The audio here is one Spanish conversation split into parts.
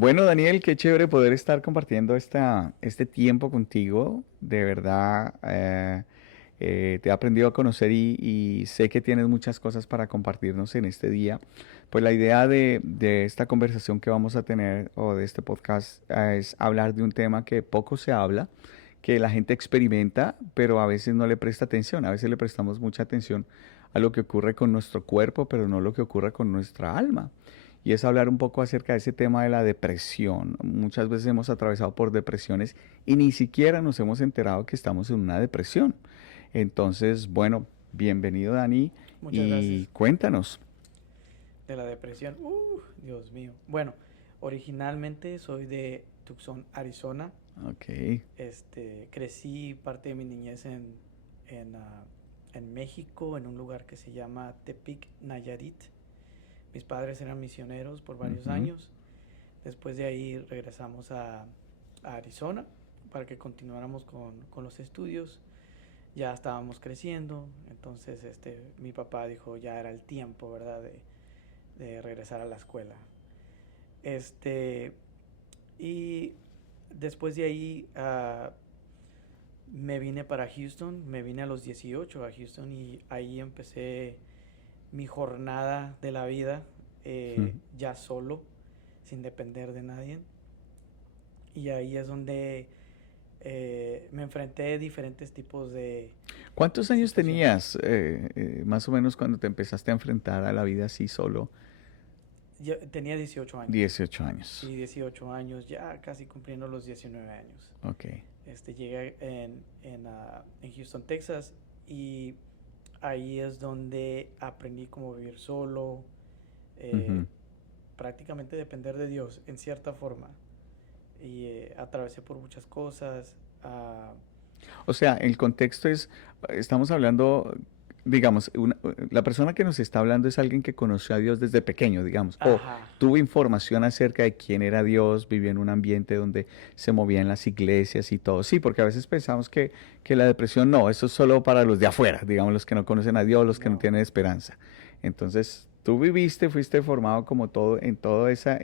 Bueno, Daniel, qué chévere poder estar compartiendo este tiempo contigo. De verdad, te he aprendido a conocer y sé que tienes muchas cosas para compartirnos en este día. Pues la idea de esta conversación que vamos a tener o de este podcast es hablar de un tema que poco se habla, que la gente experimenta, pero a veces no le presta atención. A veces le prestamos mucha atención a lo que ocurre con nuestro cuerpo, pero no lo que ocurre con nuestra alma. Y es hablar un poco acerca de ese tema de la depresión. Muchas veces hemos atravesado por depresiones y ni siquiera nos hemos enterado que estamos en una depresión. Entonces, bueno, bienvenido Dani Muchas y gracias. cuéntanos. De la depresión. Dios mío. Bueno, originalmente soy de Tucson, Arizona. Ok. Crecí parte de mi niñez en, ah, en México, en un lugar que se llama Tepic, Nayarit. Mis padres eran misioneros por varios Ujú. años. Después de ahí regresamos a Arizona para que continuáramos con los estudios. Ya estábamos creciendo, entonces mi papá dijo ya era el tiempo, ¿verdad? De regresar a la escuela. Este, y después de ahí me vine para Houston, me vine a los 18 a Houston y ahí empecé mi jornada de la vida ya solo, sin depender de nadie. Y ahí es donde me enfrenté a diferentes tipos de ¿Cuántos años situaciones. tenías más o menos cuando te empezaste a enfrentar a la vida así solo? Yo tenía 18 años. 18 años. Sí, 18 años, ya casi cumpliendo los 19 años. Ok. Llegué en Houston, Texas, y ahí es donde aprendí cómo vivir solo, eh, Ujú. prácticamente depender de Dios en cierta forma. Y atravesé por muchas cosas. O sea, el contexto es, estamos hablando, digamos, la persona que nos está hablando es alguien que conoció a Dios desde pequeño, digamos, o Ajá, tuvo información acerca de quién era Dios, vivió en un ambiente donde se movía en las iglesias y todo. Sí, porque a veces pensamos que la depresión no, eso es solo para los de afuera, digamos, los que no conocen a Dios, los que no no, tienen esperanza. Entonces, tú viviste, fuiste formado como todo, en toda esa,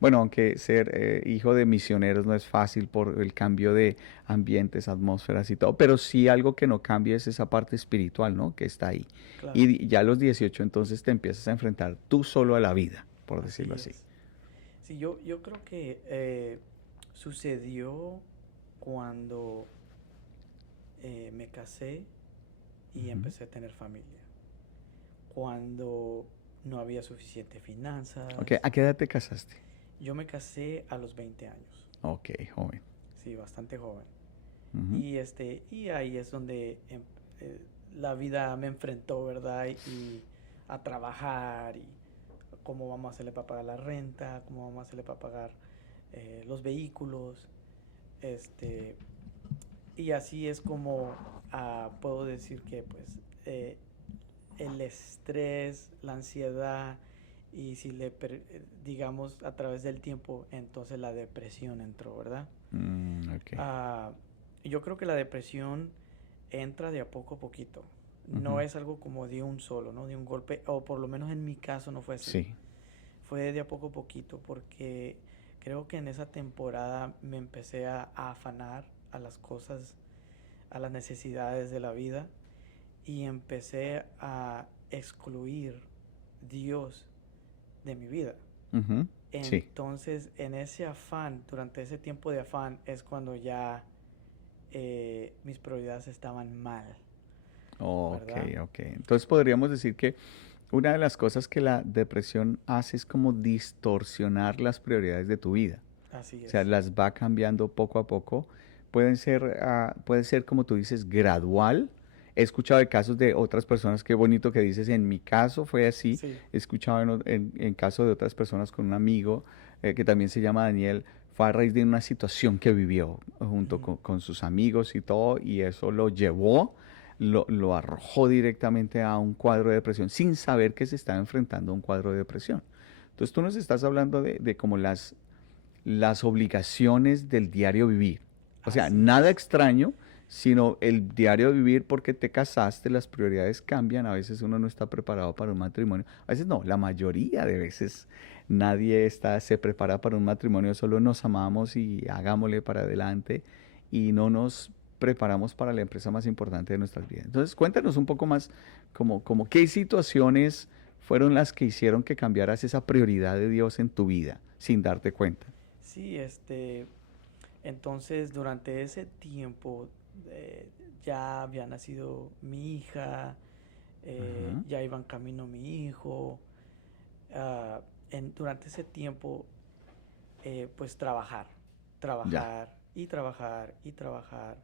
bueno, aunque ser hijo de misioneros no es fácil por el cambio de ambientes, atmósferas y todo, pero sí algo que no cambia es esa parte espiritual, ¿no? Que está ahí. claro, Y ya a los 18 entonces te empiezas a enfrentar tú solo a la vida, por decirlo así así. es. Sí, yo creo que sucedió cuando me casé y Ujú. empecé a tener familia. Cuando no había suficiente Ok, finanzas. ¿a qué edad te casaste? Yo me casé a los 20 años. Ok, joven. Sí, bastante joven. Ujú. Y ahí es donde eh, la vida me enfrentó, ¿verdad? Y a trabajar y cómo vamos a hacerle para pagar la renta, cómo vamos a hacerle para pagar los vehículos. Este, y así es como puedo decir que pues el estrés, la ansiedad y si digamos a través del tiempo, entonces la depresión entró, ¿verdad? Ok. Ah, yo creo que la depresión entra de a poco a poquito. No Ujú. es algo como de un solo, ¿no? De un golpe, o por lo menos en mi caso no fue así. Sí. Fue de a poco a poquito porque creo que en esa temporada me empecé a afanar a las cosas, a las necesidades de la vida y empecé a excluir Dios de mi vida. Ujú. Sí. Entonces, en ese afán, durante ese tiempo de afán, es cuando ya mis prioridades estaban mal, Ok, ¿verdad? ok. Entonces podríamos decir que una de las cosas que la depresión hace es como distorsionar las prioridades de tu vida. Así O sea, es. las va cambiando poco a poco. Puede ser, como tú dices, gradual. He escuchado de casos de otras personas, qué bonito que dices, en mi caso fue así. Sí. He escuchado en caso de otras personas con un amigo que también se llama Daniel, fue a raíz de una situación que vivió junto Ujú. con sus amigos y todo, y eso lo llevó, lo arrojó directamente a un cuadro de depresión sin saber que se estaba enfrentando a un cuadro de depresión. Entonces tú nos estás hablando de como las obligaciones del diario vivir. O sea, Así nada es. extraño, sino el diario vivir porque te casaste, las prioridades cambian, a veces uno no está preparado para un matrimonio, a veces no, la mayoría de veces nadie se prepara para un matrimonio, solo nos amamos y hagámosle para adelante y no nos preparamos para la empresa más importante de nuestras vidas. Entonces, cuéntanos un poco más como qué situaciones fueron las que hicieron que cambiaras esa prioridad de Dios en tu vida sin darte cuenta. Sí, entonces durante ese tiempo eh, ya había nacido mi hija, Ajá. ya iba en camino mi hijo. ah, Durante ese tiempo, pues Ya, trabajar y trabajar y trabajar.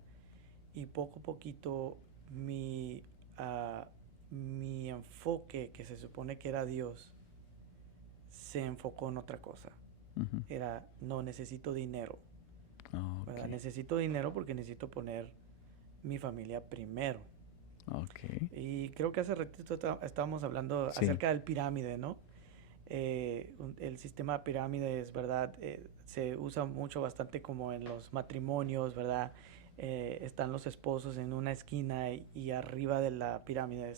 Y poco a poquito ah, mi enfoque, que se supone que era Dios, se enfocó en otra cosa. ujú. Era, no, necesito dinero, Ok, ¿verdad? Necesito dinero porque necesito poner mi familia primero. ok, Y creo que hace ratito estábamos hablando sí, acerca del pirámide, ¿no? El sistema de pirámides, ¿verdad? Se usa mucho, bastante como en los matrimonios, ¿verdad? Están los esposos en una esquina y arriba de la pirámide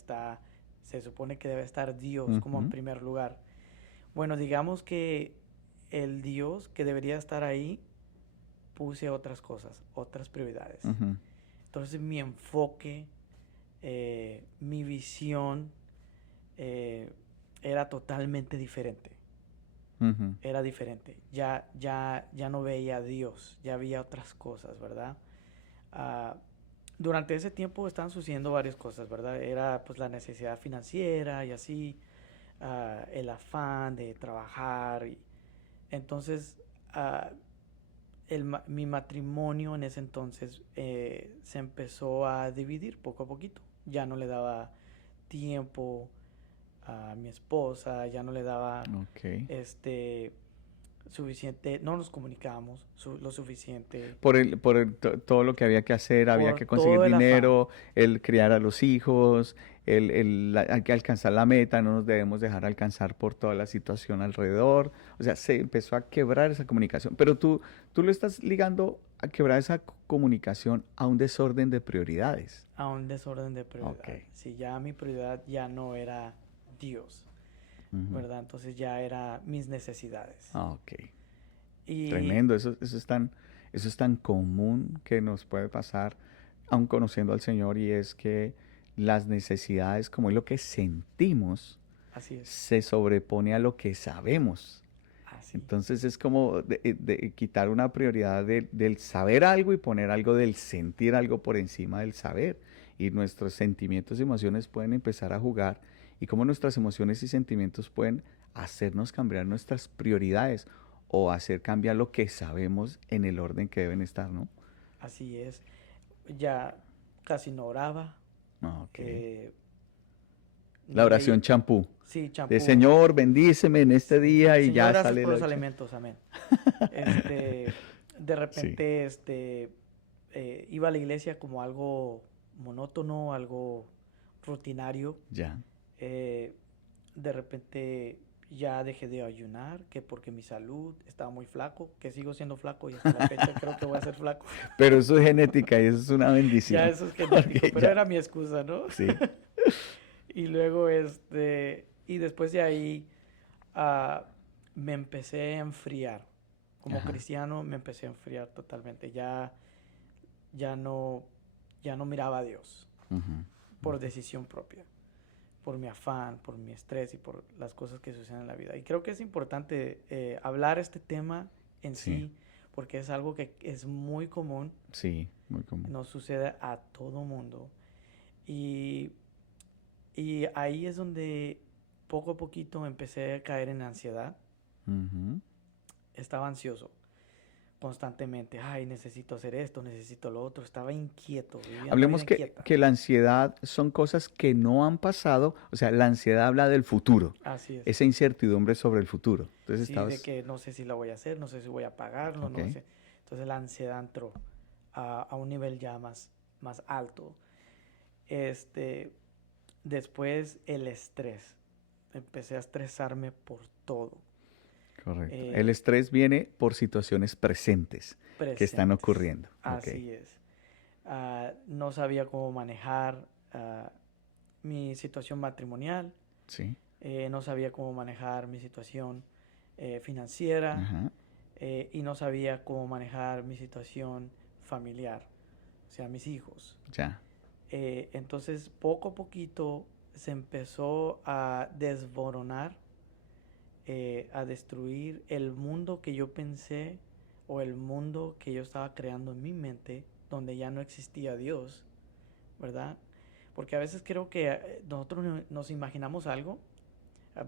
se supone que debe estar Dios como en ujú, primer lugar. Bueno, digamos que el Dios que debería estar ahí puse otras cosas, otras prioridades. ujú, Entonces mi enfoque, mi visión eh, era totalmente diferente. ujú. Era diferente. Ya no veía a Dios, ya había otras cosas, ¿verdad? Ah, Durante ese tiempo estaban sucediendo varias cosas, ¿verdad? Era pues la necesidad financiera y así, el afán de trabajar. Entonces, ah, mi matrimonio en ese entonces se empezó a dividir poco a poquito. Ya no le daba tiempo a mi esposa, ya no le daba Ok. este suficiente, no nos comunicábamos lo suficiente Todo lo que había que hacer, había por que conseguir todo el afán. dinero, el criar a los hijos, hay que alcanzar la meta, no nos debemos dejar alcanzar por toda la situación alrededor. O sea, se empezó a quebrar esa comunicación. Pero tú lo estás ligando a quebrar esa comunicación a un desorden de prioridades. A un desorden de Ok. prioridad. Si ya mi prioridad ya no era Dios, Ujú. ¿verdad? Entonces ya era mis necesidades. Ah, ok. Y Tremendo. Eso es tan común que nos puede pasar, aun conociendo al Señor, y es que las necesidades, como es lo que sentimos, así es, se sobrepone a lo que sabemos. así, Entonces es como de quitar una prioridad del saber algo y poner algo del sentir algo por encima del saber. Y nuestros sentimientos y emociones pueden empezar a jugar y cómo nuestras emociones y sentimientos pueden hacernos cambiar nuestras prioridades o hacer cambiar lo que sabemos en el orden que deben estar, ¿no? así es. Ya casi no oraba. Ah, ok. eh, La no oración leía. champú. Sí, De champú. Señor, bendíceme en este Sí. día y Señor, ya gracias sale por la los ducha. alimentos, amén. De Sí, repente, iba a la iglesia como algo monótono, algo rutinario. ya. Eh, de repente ya dejé de ayunar, que porque mi salud estaba muy flaco, que sigo siendo flaco y hasta la fecha creo que voy a ser flaco. Pero eso es genética y eso es una Ya bendición. eso es genético, Porque pero ya, era mi excusa, ¿no? sí. Y luego, y después de ahí, ah, me empecé a enfriar. Como Ajá. cristiano me empecé a enfriar totalmente. Ya no, ya no miraba a Dios Ujú, por ujú. decisión propia, por mi afán, por mi estrés y por las cosas que suceden en la vida. Y creo que es importante hablar este tema en Sí, sí, porque es algo que es muy común, sí, muy común. nos sucede a todo mundo. Y, y ahí es donde poco a poquito empecé a caer en ansiedad. Ujú. Estaba ansioso constantemente. Ay, necesito hacer esto, necesito lo otro. Estaba inquieto, vivía una vida Hablemos que, inquieta. que la ansiedad son cosas que no han pasado, o sea, la ansiedad habla del futuro, Así es. esa incertidumbre sobre el futuro. Entonces Sí, de estabas, que no sé si la voy a hacer, no sé si voy a pagarlo, ok, no sé. Entonces la ansiedad entró a un nivel ya más alto. Este, Después el estrés. Empecé a estresarme por todo. correcto. El Eh, estrés viene por situaciones presentes que están Presentes. ocurriendo, ok, Así es. No sabía cómo manejar mi situación matrimonial. sí, No sabía cómo manejar mi situación financiera, Ajá. y no sabía cómo manejar mi situación familiar, o sea, mis hijos. Ya. Entonces, poco a poquito se empezó a desboronar, a destruir el mundo que yo pensé o el mundo que yo estaba creando en mi mente, donde ya no existía Dios, ¿verdad? Porque a veces creo que nosotros nos imaginamos algo.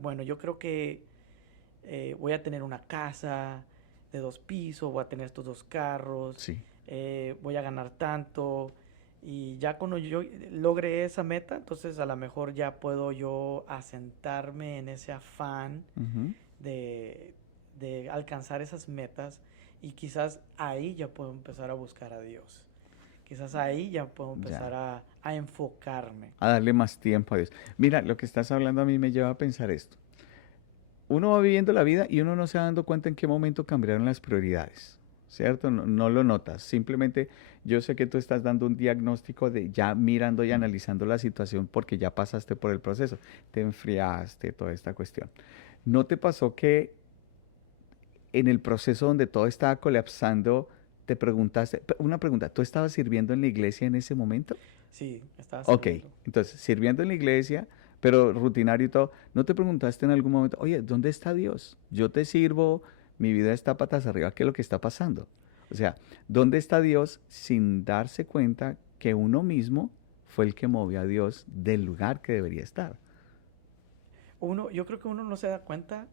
Bueno, yo creo que voy a tener una casa de 2 pisos, voy a tener estos 2 carros, Sí. voy a ganar tanto. Y ya cuando yo logre esa meta, entonces a lo mejor ya puedo yo asentarme en ese afán Ujú. de, de alcanzar esas metas, y quizás ahí ya puedo empezar a buscar a Dios. Quizás ahí ya puedo empezar Ya. a enfocarme. A darle más tiempo a Dios. Mira, lo que estás hablando a mí me lleva a pensar esto. Uno va viviendo la vida y uno no se va dando cuenta en qué momento cambiaron las prioridades, ¿cierto? No, no lo notas. Simplemente yo sé que tú estás dando un diagnóstico de ya mirando y analizando la situación porque ya pasaste por el proceso, te enfriaste, toda esta cuestión. ¿No te pasó que en el proceso donde todo estaba colapsando, te preguntaste, una pregunta, ¿tú estabas sirviendo en la iglesia en ese momento? Sí, estaba Ok, sirviendo. entonces, sirviendo en la iglesia, pero rutinario y todo, ¿no te preguntaste en algún momento, oye, ¿dónde está Dios? Yo te sirvo, mi vida está patas arriba, ¿qué es lo que está pasando? O sea, ¿dónde está Dios sin darse cuenta que uno mismo fue el que movió a Dios del lugar que debería estar? Yo creo que uno no se da cuenta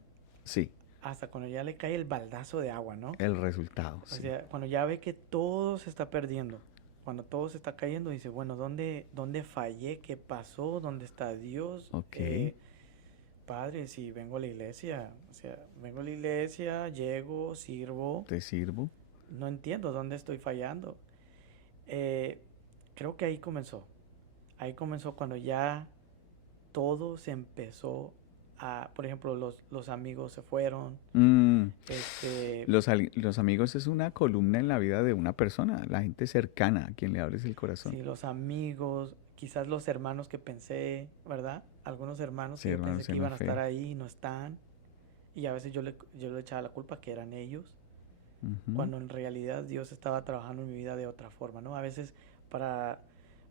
Sí, hasta cuando ya le cae el baldazo de agua, ¿no? el resultado, O sí. sea, cuando ya ve que todo se está perdiendo, cuando todo se está cayendo, dice, bueno, ¿dónde fallé? ¿Qué pasó? ¿Dónde está Dios? Ok, Padre, si vengo a la iglesia, o sea, vengo a la iglesia, llego, sirvo, te sirvo. no entiendo dónde estoy fallando. Eh, Creo que ahí comenzó cuando ya todo se empezó por ejemplo, los amigos se fueron, Mm, este, los amigos es una columna en la vida de una persona, la gente cercana a quien le hables el corazón. sí, los amigos, quizás los hermanos que pensé, ¿verdad? Algunos hermanos Sí, que yo pensé hermanos que en la iban a estar fe. ahí y no están. Y a veces yo le echaba la culpa que eran ellos, Ujú, cuando en realidad Dios estaba trabajando en mi vida de otra forma, ¿no? A veces para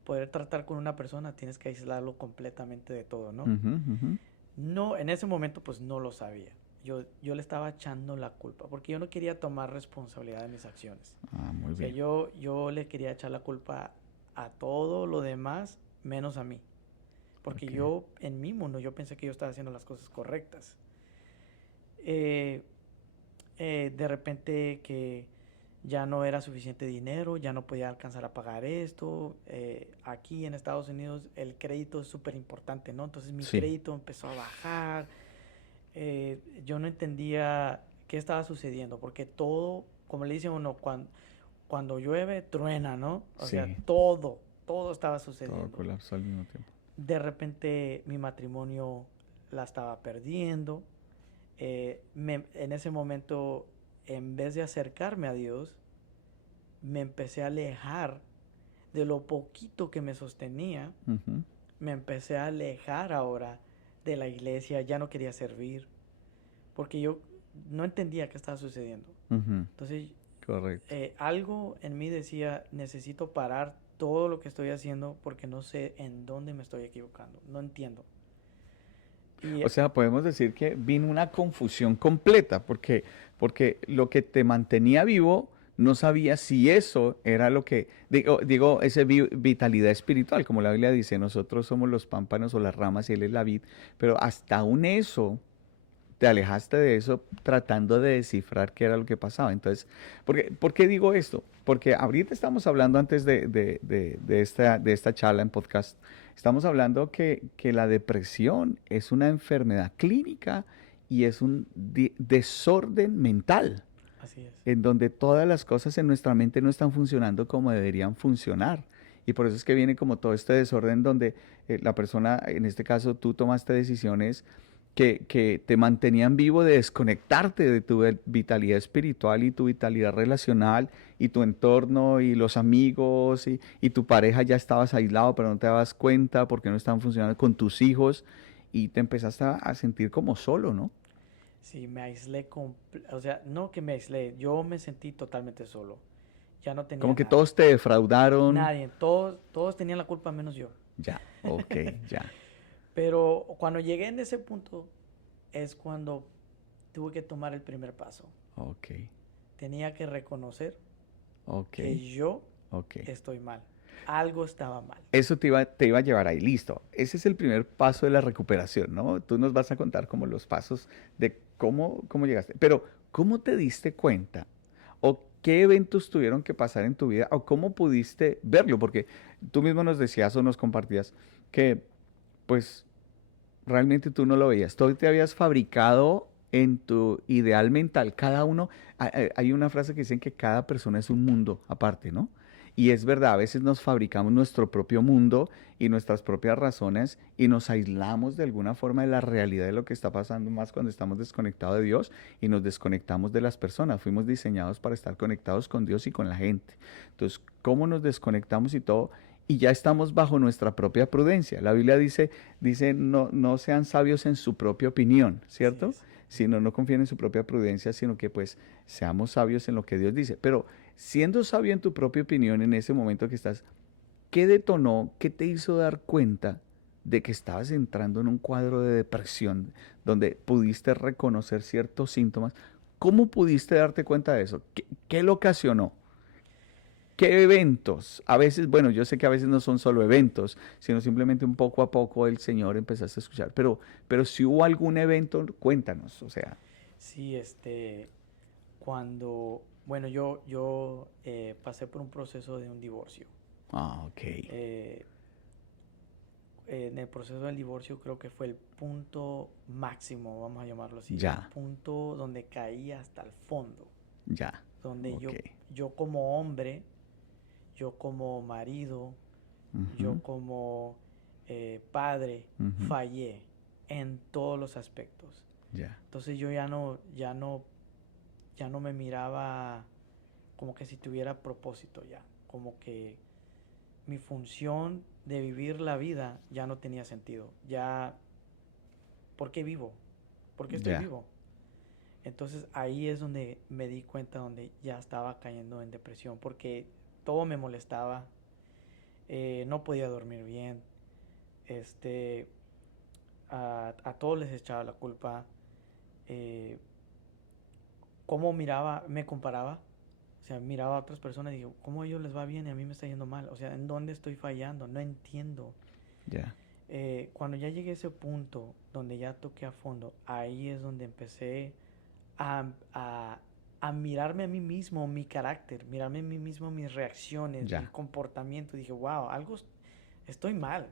poder tratar con una persona tienes que aislarlo completamente de todo, ¿no? ujú, ujú. No, en ese momento pues no lo sabía. Yo le estaba echando la culpa porque yo no quería tomar responsabilidad de mis acciones. Ah, muy O sea, bien. yo le quería echar la culpa a todo lo demás menos a mí. Porque Ok. yo, en mi mundo, yo pensé que yo estaba haciendo las cosas correctas. Eh, de repente que ya no era suficiente dinero, ya no podía alcanzar a pagar esto. Aquí en Estados Unidos el crédito es súper importante, ¿no? Entonces mi Sí. crédito empezó a bajar. Yo no entendía qué estaba sucediendo, porque todo, como le dice uno, cuando llueve, truena, ¿no? O sea, Sí. todo estaba Todo sucediendo. colapsó al mismo tiempo. De repente mi matrimonio la estaba perdiendo. En ese momento, en vez de acercarme a Dios, me empecé a alejar de lo poquito que me sostenía. Ujú, Me empecé a alejar ahora de la iglesia, ya no quería servir, porque yo no entendía qué estaba sucediendo. ujú. Entonces, Correcto. algo en mí decía, necesito parar todo lo que estoy haciendo porque no sé en dónde me estoy equivocando, no entiendo. Y O sea, podemos decir que vino una confusión completa, porque lo que te mantenía vivo no sabía si eso era lo que, digo, esa vitalidad espiritual, como la Biblia dice, nosotros somos los pámpanos o las ramas y Él es la vid, pero hasta aún eso te alejaste de eso tratando de descifrar qué era lo que pasaba. Entonces, ¿por qué digo esto? Porque ahorita estamos hablando antes de esta charla en podcast, estamos hablando que la depresión es una enfermedad clínica y es un desorden mental, así es. en donde todas las cosas en nuestra mente no están funcionando como deberían funcionar. Y por eso es que viene como todo este desorden donde la persona, en este caso tú tomaste decisiones que te mantenían vivo de desconectarte de tu vitalidad espiritual y tu vitalidad relacional y tu entorno y los amigos y tu pareja ya estabas aislado pero no te dabas cuenta porque no estaban funcionando con tus hijos y te empezaste a sentir como solo, ¿no? Sí, me aislé, o sea, no que me aislé, yo me sentí totalmente solo. Ya no tenía Como que nadie. todos te defraudaron. Nadie, todos tenían la culpa menos yo. Ya, ok, ya, Pero cuando llegué en ese punto es cuando tuve que tomar el primer paso. ok, Tenía que reconocer ok, que yo ok. estoy mal. Algo estaba mal. Eso te iba a llevar ahí, listo. Ese es el primer paso de la recuperación, ¿no? Tú nos vas a contar como los pasos de cómo llegaste. Pero, ¿cómo te diste cuenta? ¿O qué eventos tuvieron que pasar en tu vida? ¿O cómo pudiste verlo? Porque tú mismo nos decías o nos compartías que, pues, realmente tú no lo veías. Tú te habías fabricado en tu ideal mental. Cada uno, hay una frase que dicen que cada persona es un mundo aparte, ¿no? Y es verdad, a veces nos fabricamos nuestro propio mundo y nuestras propias razones y nos aislamos de alguna forma de la realidad de lo que está pasando, más cuando estamos desconectados de Dios y nos desconectamos de las personas. Fuimos diseñados para estar conectados con Dios y con la gente. Entonces, ¿cómo nos desconectamos y todo? Y ya estamos bajo nuestra propia prudencia. La Biblia dice no, no sean sabios en su propia opinión, Así ¿cierto? es. Ujú. Sino no confíen en su propia prudencia, sino que pues seamos sabios en lo que Dios dice. Pero siendo sabio en tu propia opinión en ese momento que estás, ¿qué detonó, qué te hizo dar cuenta de que estabas entrando en un cuadro de depresión donde pudiste reconocer ciertos síntomas? ¿Cómo pudiste darte cuenta de eso? ¿Qué lo ocasionó? ¿Qué eventos? A veces, bueno, yo sé que a veces no son solo eventos, sino simplemente un poco a poco el Señor empezaste a escuchar. Pero si hubo algún evento, cuéntanos, o sea. Sí, bueno, yo pasé por un proceso de un divorcio. Ah, ok. Eh, en el proceso del divorcio creo que fue el punto máximo, vamos a llamarlo así, el Ya, punto donde caí hasta el fondo, ya. donde Ok. yo como hombre, yo como marido, yo Ujú, como padre, ujú, fallé en todos los aspectos. ya, Entonces yo ya no me miraba como que si tuviera propósito ya, como que mi función de vivir la vida ya no tenía sentido. Ya, ¿por qué vivo? ¿Por qué estoy ya, vivo? Entonces ahí es donde me di cuenta, donde ya estaba cayendo en depresión, porque todo me molestaba, no podía dormir bien, este, a todos les echaba la culpa, eh, cómo miraba, me comparaba, o sea, miraba a otras personas y digo, ¿cómo a ellos les va bien y a mí me está yendo mal? O sea, ¿en dónde estoy fallando? No entiendo. ya, Cuando ya llegué a ese punto donde ya toqué a fondo, ahí es donde empecé a, a, a mirarme a mí mismo, mi carácter, mirarme a mí mismo, mis reacciones, mi ya. comportamiento. Dije, wow, estoy mal.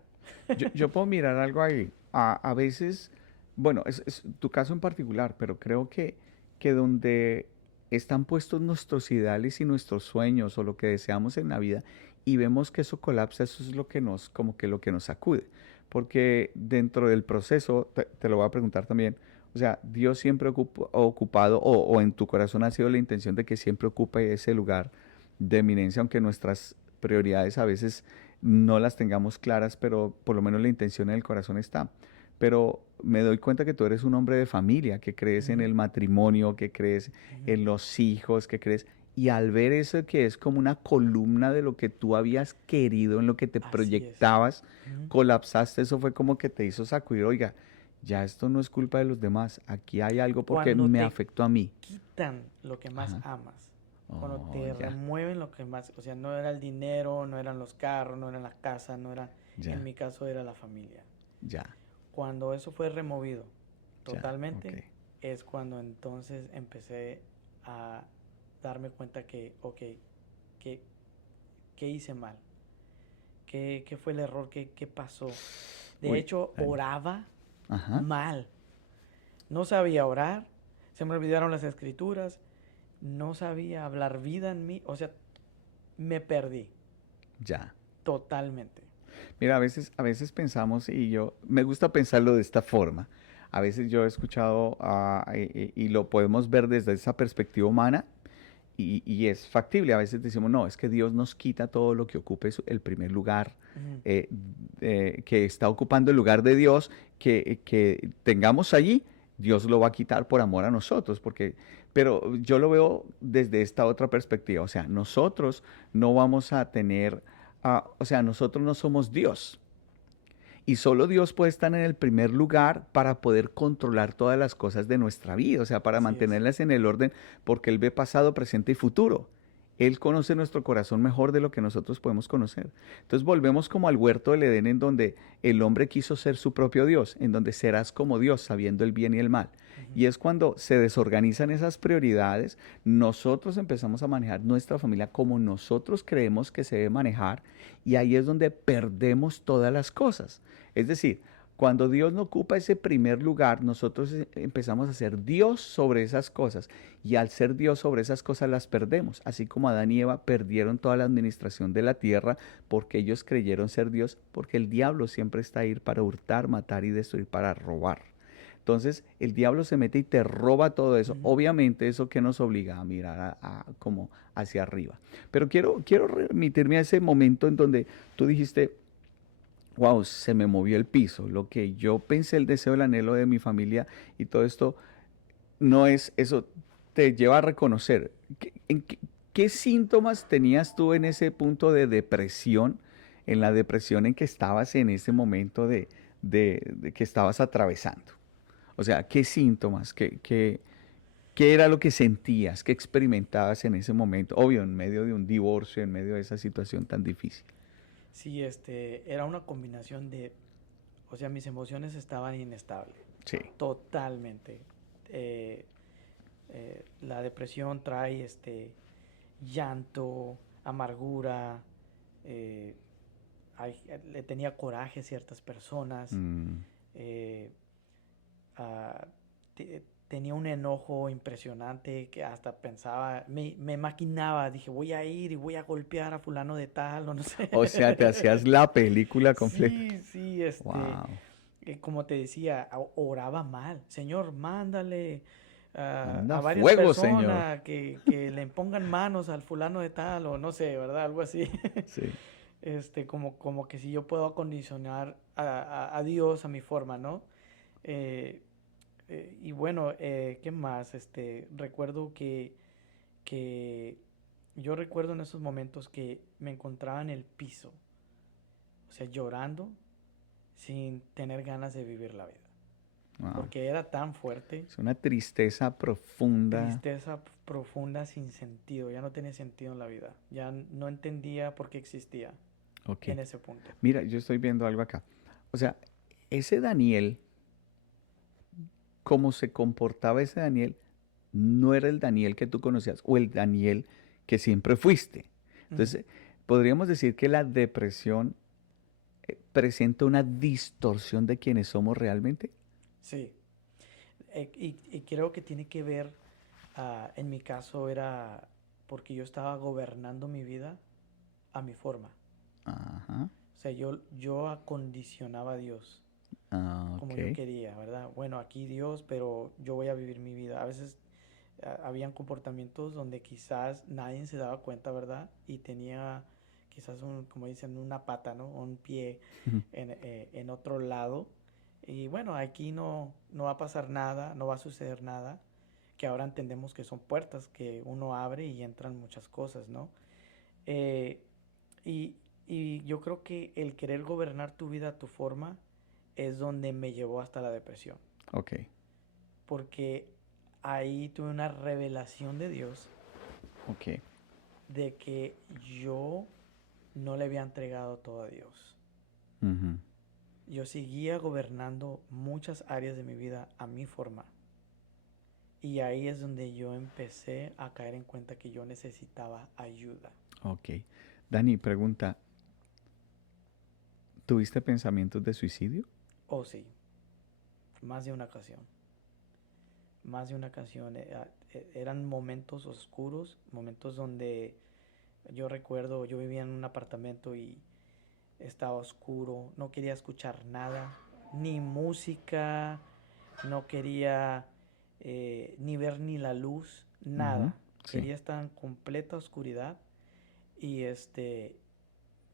Yo puedo mirar algo ahí. A veces, bueno, es tu caso en particular, pero creo que donde están puestos nuestros ideales y nuestros sueños o lo que deseamos en la vida y vemos que eso colapsa, eso es lo que nos, como que lo que nos sacude. Porque dentro del proceso, te lo voy a preguntar también, o sea, Dios siempre ha ocupado o en tu corazón ha sido la intención de que siempre ocupe ese lugar de eminencia, aunque nuestras prioridades a veces no las tengamos claras, pero por lo menos la intención en el corazón está. Pero me doy cuenta que tú eres un hombre de familia, que crees en Ujú, el matrimonio, que crees ujú. en los hijos, que crees... Y al ver eso que es como una columna de lo que tú habías querido, en lo que te Así es. proyectabas, Ujú. colapsaste, eso fue como que te hizo sacudir, oiga, ya esto no es culpa de los demás, aquí hay algo porque Cuando me te afectó a mí. quitan lo que más Ajá. amas, cuando Oh, te ya, remueven lo que más, o sea, no era el dinero, no eran los carros, no era la casa, no era, en ya, mi caso era la familia. ya, Cuando eso fue removido ya, ok, totalmente, es cuando entonces empecé a darme cuenta que, ok, que, ¿qué hice mal? ¿Qué fue el error? ¿Qué pasó? De uy, hecho, dale, oraba ajá, mal. No sabía orar, se me olvidaron las escrituras, no sabía hablar vida en mí, o sea, me perdí ya. totalmente. Mira, a veces pensamos, y yo, me gusta pensarlo de esta forma. A veces yo he escuchado y lo podemos ver desde esa perspectiva humana y es factible. A veces decimos, no, es que Dios nos quita todo lo que ocupe el primer lugar, Ujú. que está ocupando el lugar de Dios, que tengamos allí. Dios lo va a quitar por amor a nosotros, pero yo lo veo desde esta otra perspectiva, o sea, nosotros no vamos a tener, o sea, nosotros no somos Dios. Y solo Dios puede estar en el primer lugar para poder controlar todas las cosas de nuestra vida, o sea, para Así es. mantenerlas en el orden, porque Él ve pasado, presente y futuro. Él conoce nuestro corazón mejor de lo que nosotros podemos conocer. Entonces volvemos como al huerto del Edén en donde el hombre quiso ser su propio Dios, en donde serás como Dios, sabiendo el bien y el mal. Ujú. Y es cuando se desorganizan esas prioridades, nosotros empezamos a manejar nuestra familia como nosotros creemos que se debe manejar y ahí es donde perdemos todas las cosas. Es decir, cuando Dios no ocupa ese primer lugar, nosotros empezamos a ser Dios sobre esas cosas y al ser Dios sobre esas cosas las perdemos, así como Adán y Eva perdieron toda la administración de la tierra porque ellos creyeron ser Dios, porque el diablo siempre está ahí para hurtar, matar y destruir, para robar. Entonces el diablo se mete y te roba todo eso. Ujú. Obviamente eso que nos obliga a mirar como hacia arriba. Pero quiero remitirme a ese momento en donde tú dijiste, wow, se me movió el piso. Lo que yo pensé, el deseo, el anhelo de mi familia y todo esto, no es eso, te lleva a reconocer. ¿Qué síntomas tenías tú en ese punto de depresión, en la depresión en que estabas en ese momento de que estabas atravesando? O sea, ¿qué síntomas? ¿Qué era lo que sentías, qué experimentabas en ese momento? Obvio, en medio de un divorcio, en medio de esa situación tan difícil. Sí, era una combinación de, o sea, mis emociones estaban inestables, Sí. totalmente. Eh, la depresión trae, llanto, amargura, eh, le tenía coraje a ciertas personas, Mm, eh, ah, tenía un enojo impresionante que hasta pensaba, me maquinaba, dije, voy a ir y voy a golpear a fulano de tal, o no sé. O sea, te hacías la película completa. Sí, sí, Wow. como te decía, oraba mal. Señor, mándale Manda a varias fuego, Señor. personas que le pongan manos al fulano de tal, o no sé, ¿verdad? Algo así. Sí. Como que si yo puedo acondicionar a Dios a mi forma, ¿no? Eh, y bueno, ¿qué más? Recuerdo que yo recuerdo en esos momentos que me encontraba en el piso, o sea, llorando sin tener ganas de vivir la vida, Wow. porque era tan fuerte, Es una tristeza profunda. tristeza profunda sin sentido, ya no tenía sentido en la vida, ya no entendía por qué existía Ok. en ese punto. Mira, yo estoy viendo algo acá. O sea, ese Daniel, cómo se comportaba ese Daniel, no era el Daniel que tú conocías o el Daniel que siempre fuiste. Ujú. Entonces, podríamos decir que la depresión presenta una distorsión de quienes somos realmente. Sí, y creo que tiene que ver, en mi caso era porque yo estaba gobernando mi vida a mi forma. Ajá. O sea, yo acondicionaba a Dios Ah, como yo ok. quería, ¿verdad? Bueno, aquí Dios, pero yo voy a vivir mi vida. A veces habían comportamientos donde quizás nadie se daba cuenta, ¿verdad? Y tenía quizás como dicen, una pata, ¿no? Un pie en otro lado. Y bueno, aquí no va a pasar nada, no va a suceder nada, que ahora entendemos que son puertas que uno abre y entran muchas cosas, ¿no? Eh, y, y yo creo que el querer gobernar tu vida a tu forma es donde me llevó hasta la depresión, Ok. porque ahí tuve una revelación de Dios Ok. de que yo no le había entregado todo a Dios. Ujú. Yo seguía gobernando muchas áreas de mi vida a mi forma. Y ahí es donde yo empecé a caer en cuenta que yo necesitaba ayuda. Ok. Dani, pregunta, ¿tuviste pensamientos de suicidio? Oh, sí, más de una ocasión. Más de una ocasión. Eran momentos oscuros, momentos donde yo recuerdo, yo vivía en un apartamento y estaba oscuro, no quería escuchar nada, ni música, no quería ni ver ni la luz, Ujú. nada. Sí. Quería estar en completa oscuridad y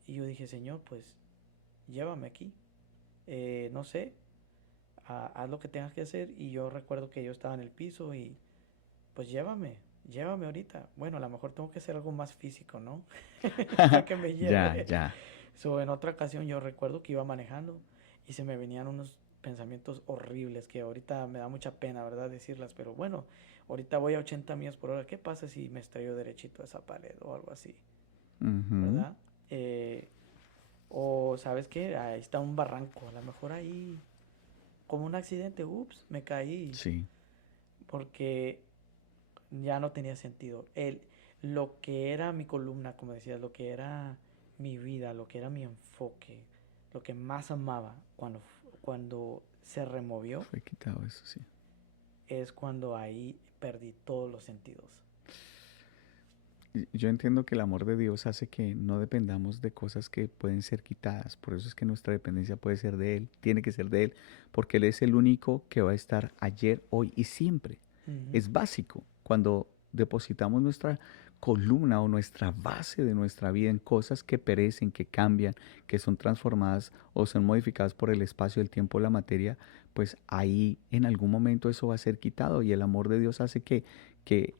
y yo dije, Señor, pues llévame aquí. No sé, haz lo que tengas que hacer. Y yo recuerdo que yo estaba en el piso y pues llévame ahorita. Bueno, a lo mejor tengo que hacer algo más físico, ¿no? Para que me Ya, lleve. ya. So, en otra ocasión yo recuerdo que iba manejando y se me venían unos pensamientos horribles que ahorita me da mucha pena, ¿verdad? Decirlas, pero bueno, ahorita voy a 80 millas por hora. ¿Qué pasa si me estrello derechito a esa pared o algo así? Ujú. ¿Verdad? O, ¿sabes qué? Ahí está un barranco, a lo mejor ahí, como un accidente, ups, me caí, Sí, porque ya no tenía sentido. Lo que era mi columna, como decías, lo que era mi vida, lo que era mi enfoque, lo que más amaba cuando se removió, fue quitado eso, sí. es cuando ahí perdí todos los sentidos. Yo entiendo que el amor de Dios hace que no dependamos de cosas que pueden ser quitadas. Por eso es que nuestra dependencia puede ser de Él, tiene que ser de Él, porque Él es el único que va a estar ayer, hoy y siempre. Ujú, Es básico. Cuando depositamos nuestra columna o nuestra base de nuestra vida en cosas que perecen, que cambian, que son transformadas o son modificadas por el espacio, el tiempo, la materia, pues ahí en algún momento eso va a ser quitado y el amor de Dios hace que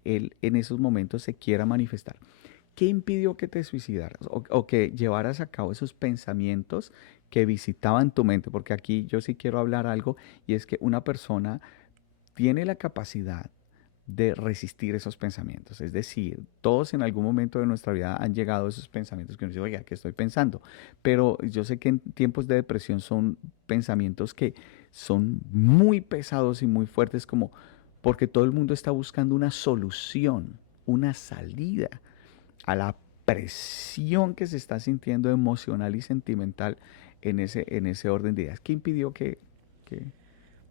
Él en esos momentos se quiera manifestar. ¿Qué impidió que te suicidaras o que llevaras a cabo esos pensamientos que visitaban tu mente? Porque aquí yo sí quiero hablar algo y es que una persona tiene la capacidad de resistir esos pensamientos. Es decir, todos en algún momento de nuestra vida han llegado a esos pensamientos que uno dice, oiga, ¿qué estoy pensando? Pero yo sé que en tiempos de depresión son pensamientos que son muy pesados y muy fuertes como porque todo el mundo está buscando una solución, una salida a la presión que se está sintiendo emocional y sentimental en ese orden de ideas. ¿Qué impidió que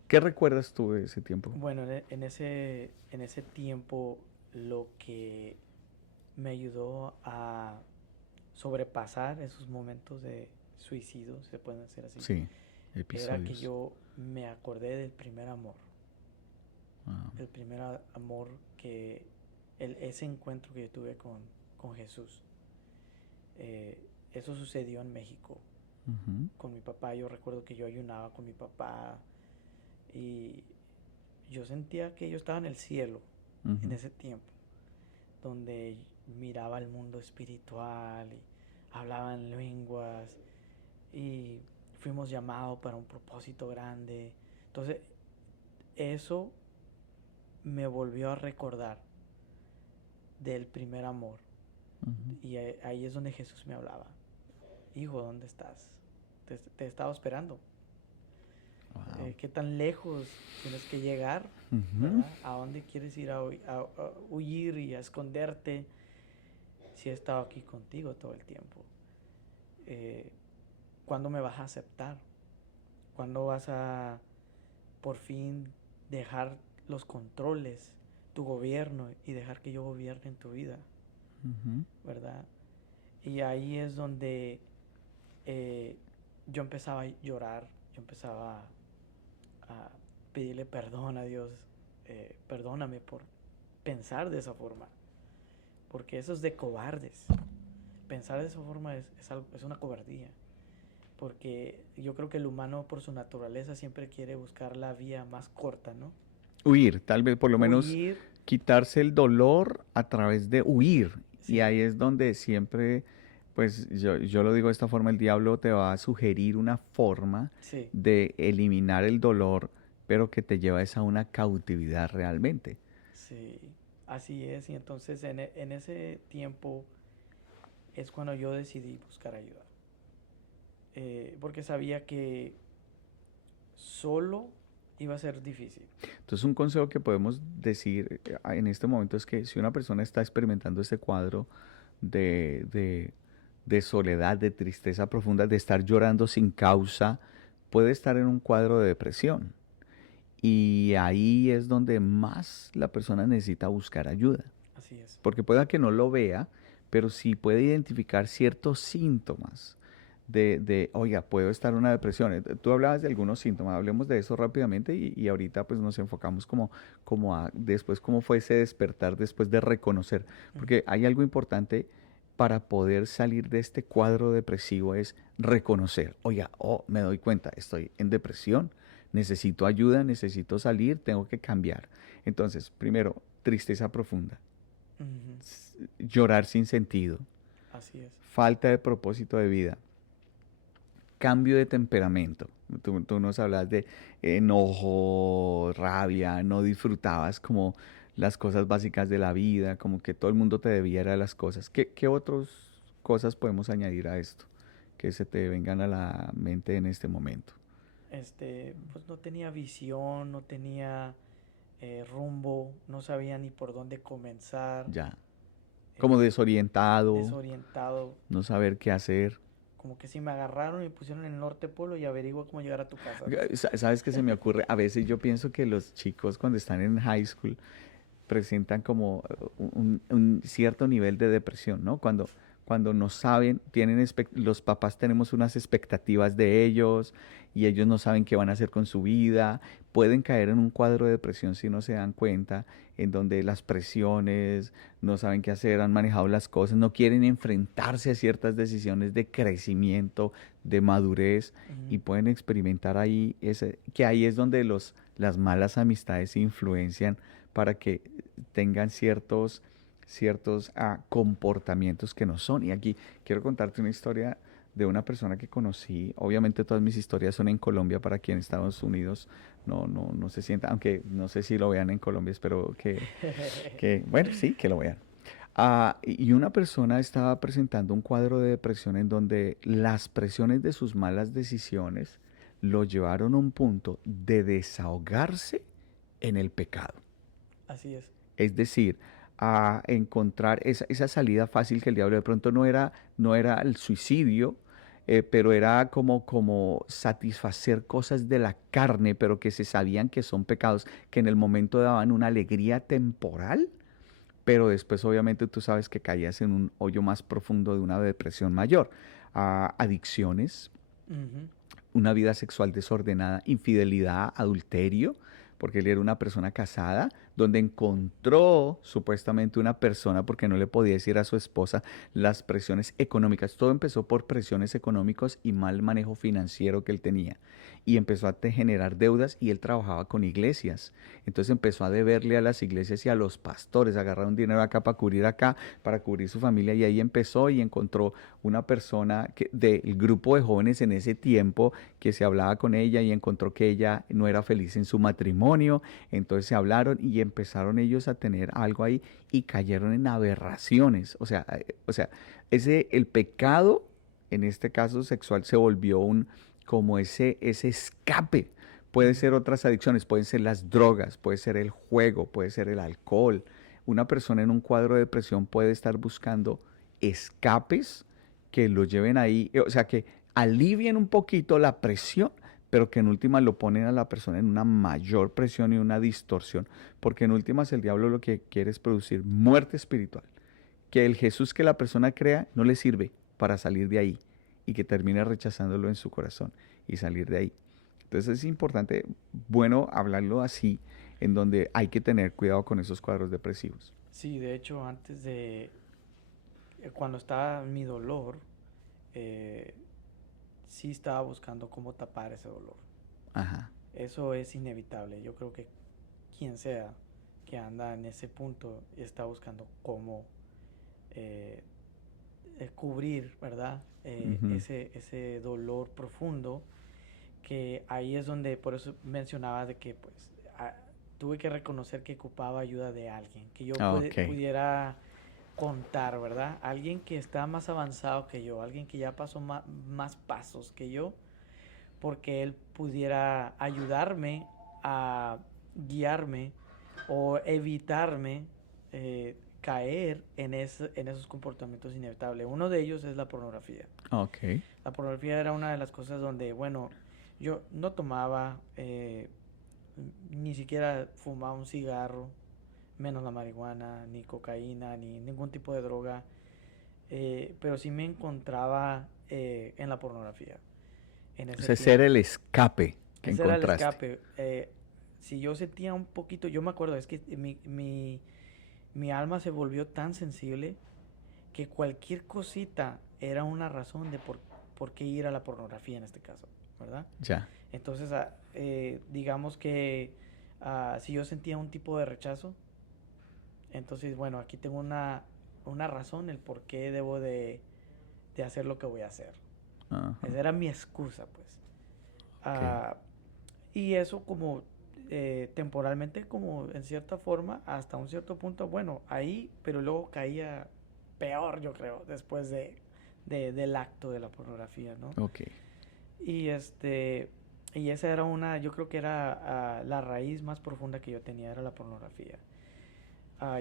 ¿Qué recuerdas tú de ese tiempo? bueno, en ese tiempo lo que me ayudó a sobrepasar esos momentos de suicidio, se pueden hacer así, Sí, era que episodios. yo me acordé del Ah, el primer amor ese encuentro que yo tuve con Jesús. Eh, Eso sucedió en México ujú, con mi papá. Yo recuerdo que yo ayunaba con mi papá y yo sentía que yo estaba en el cielo en ujú, ese tiempo, donde miraba el mundo espiritual y hablaba en lenguas y fuimos llamados para un propósito grande. Entonces, eso me volvió a recordar del primer amor. ujú. Y ahí es donde Jesús me hablaba. Hijo, ¿dónde estás? Te he estado esperando. Wow. ¿Qué tan lejos tienes que llegar? Ujú, ¿Verdad? ¿A dónde quieres ir a huir y a esconderte si he estado aquí contigo todo el tiempo? Eh, ¿Cuándo me vas a aceptar? ¿Cuándo vas a por fin dejar los controles, tu gobierno y dejar que yo gobierne en tu vida? ujú, ¿Verdad? Y ahí es donde eh, yo empezaba a llorar, yo empezaba a pedirle perdón a Dios, perdóname por pensar de esa forma, porque eso es de cobardes. Pensar de esa forma es una cobardía, porque yo creo que el humano por su naturaleza siempre quiere buscar la vía más corta, ¿no? huir, tal vez por lo menos Huir, quitarse el dolor a través de huir. Y sí, ahí es donde siempre, pues yo lo digo de esta forma, el diablo te va a sugerir una forma sí, de eliminar el dolor, pero que te lleva es a una cautividad realmente. sí, así es. Y entonces en ese tiempo es cuando yo decidí buscar ayuda, porque sabía que solo iba a ser difícil. Entonces, un consejo que podemos decir en este momento es que si una persona está experimentando este cuadro de, de, de soledad, de tristeza profunda, de estar llorando sin causa, puede estar en un cuadro de depresión. Y ahí es donde más la persona necesita buscar ayuda. Así es. Porque pueda que no lo vea, pero sí puede identificar ciertos síntomas oiga, puedo estar en una depresión. Tú hablabas de algunos síntomas, hablemos de eso rápidamente y ahorita pues nos enfocamos como a después cómo fue ese despertar después de reconocer. Ujú. Porque hay algo importante para poder salir de este cuadro depresivo es reconocer, oiga, oh, me doy cuenta, estoy en depresión, necesito ayuda, necesito salir, tengo que cambiar. Entonces, primero, tristeza profunda, Ujú. llorar sin sentido, Así es. falta de propósito de vida, cambio de temperamento. Tú nos hablas de enojo, rabia, no disfrutabas como las cosas básicas de la vida, como que todo el mundo te debiera las cosas. ¿Qué otras cosas podemos añadir a esto que se te vengan a la mente en este momento? Pues no tenía visión, no tenía rumbo, no sabía ni por dónde comenzar, Ya, como eh, desorientado, desorientado, no saber qué hacer. como que si me agarraron y me pusieron en el norte polo y averigua cómo llegar a tu casa. ¿Sabes qué se me ocurre? A veces yo pienso que los chicos cuando están en high school presentan como un cierto nivel de depresión, ¿no? Cuando no saben, los papás tenemos unas expectativas de ellos y ellos no saben qué van a hacer con su vida, pueden caer en un cuadro de depresión si no se dan cuenta, en donde las presiones, no saben qué hacer, han manejado las cosas, no quieren enfrentarse a ciertas decisiones de crecimiento, de madurez y Ujú. pueden experimentar ahí que ahí es donde las malas amistades influencian para que tengan ciertos comportamientos que no son. Y aquí quiero contarte una historia de una persona que conocí. Obviamente todas mis historias son en Colombia para quien en Estados Unidos no se sienta, aunque no sé si lo vean en Colombia, espero bueno, sí, que lo vean. Y una persona estaba presentando un cuadro de depresión en donde las presiones de sus malas decisiones lo llevaron a un punto de desahogarse en el pecado. Así es. Es decir, a encontrar esa salida fácil que el diablo de pronto no era el suicidio, pero era como satisfacer cosas de la carne, pero que se sabían que son pecados, que en el momento daban una alegría temporal, pero después obviamente tú sabes que caías en un hoyo más profundo de una depresión mayor. Adicciones, Ujú. una vida sexual desordenada, infidelidad, adulterio, porque él era una persona casada, donde encontró supuestamente una persona porque no le podía decir a su esposa las presiones económicas. Todo empezó por presiones económicas y mal manejo financiero que él tenía. Y empezó a generar deudas y él trabajaba con iglesias. Entonces empezó a deberle a las iglesias y a los pastores, agarraron dinero acá, para cubrir su familia y ahí empezó y encontró una persona del grupo de jóvenes en ese tiempo que se hablaba con ella y encontró que ella no era feliz en su matrimonio, entonces se hablaron y empezaron ellos a tener algo ahí y cayeron en aberraciones, el pecado, en este caso sexual, se volvió como ese escape. Puede Ujú. ser otras adicciones, pueden ser las drogas, puede ser el juego, puede ser el alcohol. Una persona en un cuadro de depresión puede estar buscando escapes que lo lleven ahí, o sea, que alivien un poquito la presión, pero que en últimas lo ponen a la persona en una mayor presión y una distorsión, porque en últimas el diablo lo que quiere es producir muerte espiritual, que el Jesús que la persona crea no le sirve para salir de ahí y que termine rechazándolo en su corazón y salir de ahí. Entonces es importante, bueno, hablarlo así, en donde hay que tener cuidado con esos cuadros depresivos. Sí, de hecho, cuando estaba mi dolor, eh, sí estaba buscando cómo tapar ese dolor. Ajá. Eso es inevitable. Yo creo que quien sea que anda en ese punto está buscando cómo eh, cubrir, ¿verdad? Ujú. Ese dolor profundo, que ahí es donde, por eso mencionaba de que pues tuve que reconocer que ocupaba ayuda de alguien, que yo Ok. pudiera contar, ¿verdad? Alguien que está más avanzado que yo, alguien que ya pasó más pasos que yo, porque él pudiera ayudarme a guiarme o evitarme caer en esos comportamientos inevitables. Uno de ellos es la pornografía. Ok. La pornografía era una de las cosas donde, bueno, yo no tomaba, ni siquiera fumaba un cigarro, menos la marihuana, ni cocaína, ni ningún tipo de droga, pero sí me encontraba en la pornografía en ese Ese ser tiempo. el escape que Ese era el encontraste. escape. Si yo sentía un poquito, yo me acuerdo, es que mi alma se volvió tan sensible que cualquier cosita era una razón de por qué ir a la pornografía en este caso, ¿verdad? Ya. Entonces, digamos que si yo sentía un tipo de rechazo, entonces, bueno, aquí tengo una razón, el por qué debo de hacer lo que voy a hacer. Ajá. Esa era mi excusa, pues. Ok. Ah, y eso como temporalmente, como en cierta forma, hasta un cierto punto, bueno, ahí, pero luego caía peor, yo creo, después del acto de la pornografía, ¿no? Ok. Y y esa era yo creo que era la raíz más profunda que yo tenía, era la pornografía.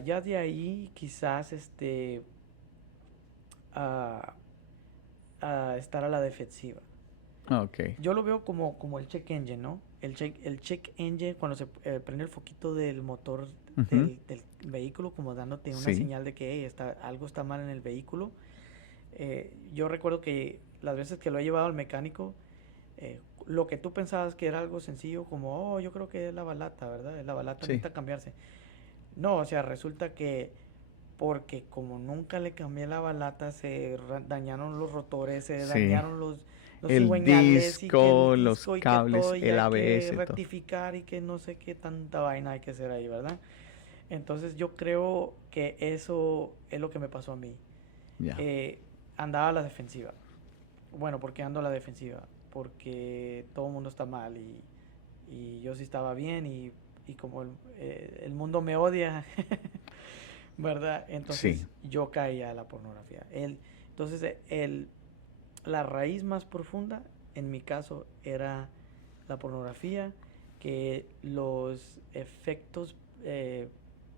Ya de ahí quizás ah, estar a la defensiva. Ok. Yo lo veo como el check engine, ¿no? El check engine, cuando se prende el foquito del motor Ujú. del vehículo, como dándote una Sí. señal de que hey, algo está mal en el vehículo. Yo recuerdo que las veces que lo he llevado al mecánico, lo que tú pensabas que era algo sencillo, como, oh, yo creo que es la balata, ¿verdad? Es la balata, Sí. necesita cambiarse. No, o sea, resulta que porque como nunca le cambié la balata, dañaron los rotores, se Sí. dañaron los El cigüeñales y que el disco, los disco y que todo, cables, y el hay que ABS, todo. rectificar y que no sé qué tanta vaina hay que hacer ahí, ¿verdad? Entonces yo creo que eso es lo que me pasó a mí. Ya. Eh, Andaba a la defensiva. Bueno, ¿por qué ando a la defensiva? Porque todo el mundo está mal y yo sí estaba bien y como el mundo me odia, ¿verdad? Sí. Entonces yo caía a la pornografía. Entonces la raíz más profunda en mi caso era la pornografía, que los efectos,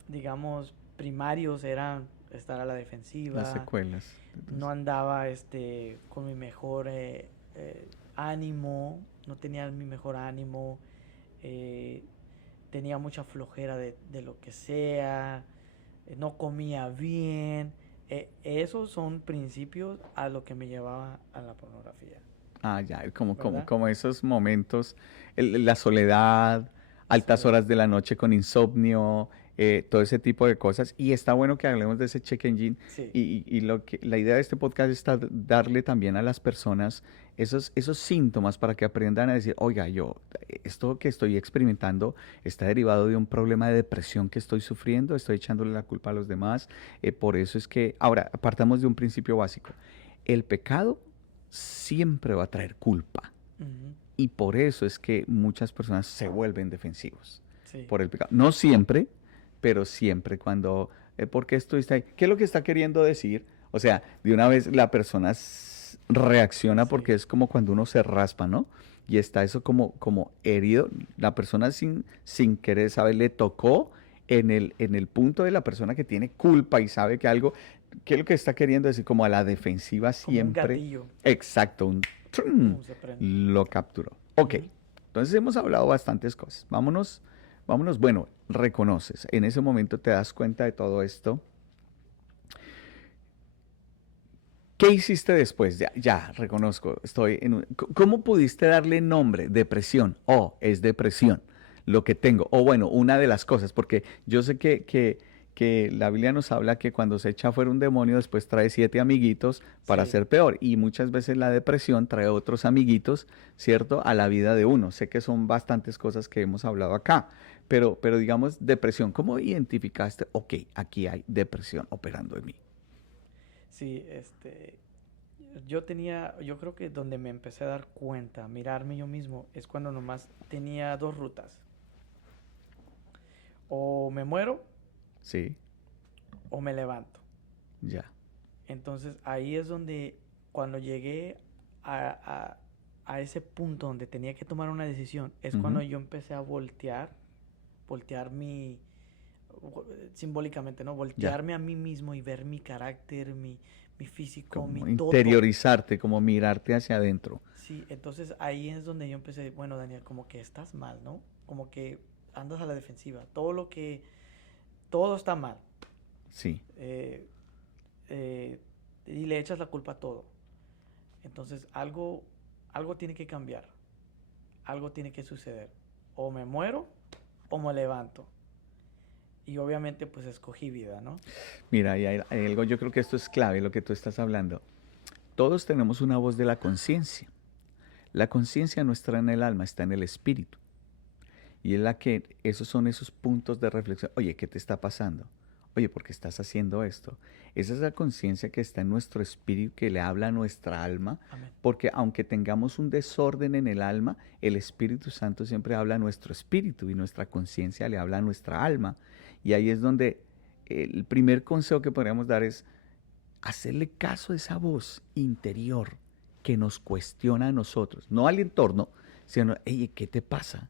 digamos, primarios eran estar a la Las defensiva, secuelas. no Entonces, andaba con mi mejor ánimo, no tenía mi mejor ánimo, eh, tenía mucha flojera de lo que sea, no comía bien. Esos son principios a lo que me llevaba a la pornografía, ya, como, como, ¿verdad? como esos momentos, la soledad, La altas soledad. horas de la noche con insomnio, todo ese tipo de cosas. Y está bueno que hablemos de ese check engine. Sí, Y la idea de este podcast es darle también a las personas esos síntomas para que aprendan a decir, oiga, esto que estoy experimentando está derivado de un problema de depresión que estoy sufriendo, estoy echándole la culpa a los demás. Por eso es que, ahora, partamos de un principio básico. El pecado siempre va a traer culpa. ujú, Y por eso es que muchas personas se vuelven defensivos sí, por el pecado. No siempre, pero siempre cuando, ¿por qué estuviste ahí? ¿Qué es lo que está queriendo decir? O sea, de una vez la persona reacciona sí, porque es como cuando uno se raspa, ¿no? Y está eso como herido. La persona sin querer, ¿sabe? Le tocó en el punto de la persona que tiene culpa y sabe que algo, ¿qué es lo que está queriendo decir? Como a la defensiva como un siempre. gatillo, Exacto, ¡trum! pum, se prende. Lo capturó. Ok, Ujú. entonces hemos hablado bastantes cosas. Vámonos, bueno, reconoces, en ese momento te das cuenta de todo esto. ¿Qué hiciste después? Ya, reconozco, ¿Cómo pudiste darle nombre? Depresión. Oh, es depresión, lo que tengo. O bueno, una de las cosas, porque yo sé que la Biblia nos habla que cuando se echa fuera un demonio, después trae 7 amiguitos para Sí, ser peor. Y muchas veces la depresión trae otros amiguitos, ¿cierto? A la vida de uno. Sé que son bastantes cosas que hemos hablado acá, pero digamos, depresión. ¿Cómo identificaste? Ok, aquí hay depresión operando en mí. sí, yo creo que donde me empecé a dar cuenta, mirarme yo mismo, es cuando nomás tenía dos rutas. O me muero Sí, o me levanto. ya. Entonces ahí es donde cuando llegué a, a- a ese punto donde tenía que tomar una decisión, es cuando Ujú. yo empecé a voltear simbólicamente, ¿no? Ya. Voltearme a mí mismo y ver mi carácter, mi físico, mi Como todo. interiorizarte, como mirarte hacia adentro. Sí, entonces ahí es donde yo empecé, bueno, Daniel, como que estás mal, ¿no? Como que andas a la defensiva. Todo está mal. Sí. Eh, eh, y le echas la culpa a todo. Entonces algo tiene que cambiar. Algo tiene que suceder. O me muero o me levanto. Y obviamente pues escogí vida, ¿no? Mira, y hay algo, yo creo que esto es clave, lo que tú estás hablando. Todos tenemos una voz de la conciencia. La conciencia no está en el alma, está en el espíritu. Y es la que, esos son esos puntos de reflexión. Oye, ¿qué te está pasando? Oye, ¿por qué estás haciendo esto? Esa es la conciencia que está en nuestro espíritu, que le habla a nuestra alma, Amén. porque aunque tengamos un desorden en el alma, el Espíritu Santo siempre habla a nuestro espíritu y nuestra conciencia le habla a nuestra alma. Y ahí es donde el primer consejo que podríamos dar es hacerle caso a esa voz interior que nos cuestiona a nosotros, no al entorno, sino, oye, ¿qué te pasa?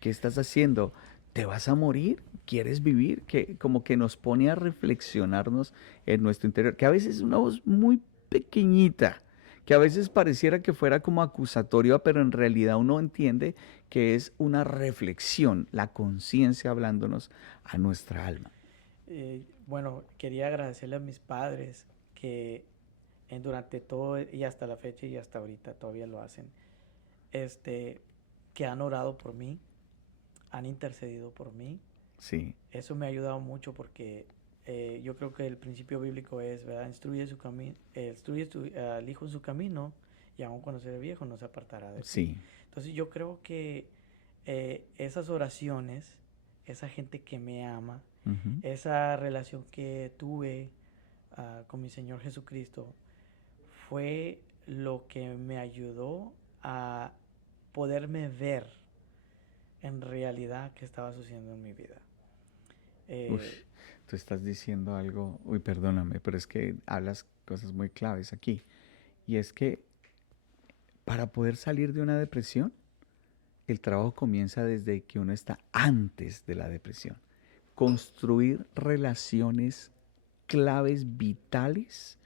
¿Qué estás haciendo? ¿Te vas a morir? ¿Quieres vivir? Que como que nos pone a reflexionarnos en nuestro interior, que a veces es una voz muy pequeñita, que a veces pareciera que fuera como acusatoria, pero en realidad uno entiende que es una reflexión, la conciencia hablándonos a nuestra alma. Bueno, quería agradecerle a mis padres que durante todo y hasta la fecha y hasta ahorita todavía lo hacen, este, que han orado por mí, han intercedido por mí. Sí, Eso me ha ayudado mucho porque yo creo que el principio bíblico es, ¿verdad? Instruye al hijo en su camino y aun cuando sea viejo no se apartará de ti. sí. Entonces yo creo que esas oraciones, esa gente que me ama, Ujú. esa relación que tuve con mi Señor Jesucristo, fue lo que me ayudó a poderme ver en realidad qué estaba sucediendo en mi vida. Uf, Eh, tú estás diciendo algo, uy, perdóname, pero es que hablas cosas muy claves aquí. Y es que para poder salir de una depresión, el trabajo comienza desde que uno está antes de la depresión. Construir relaciones claves vitales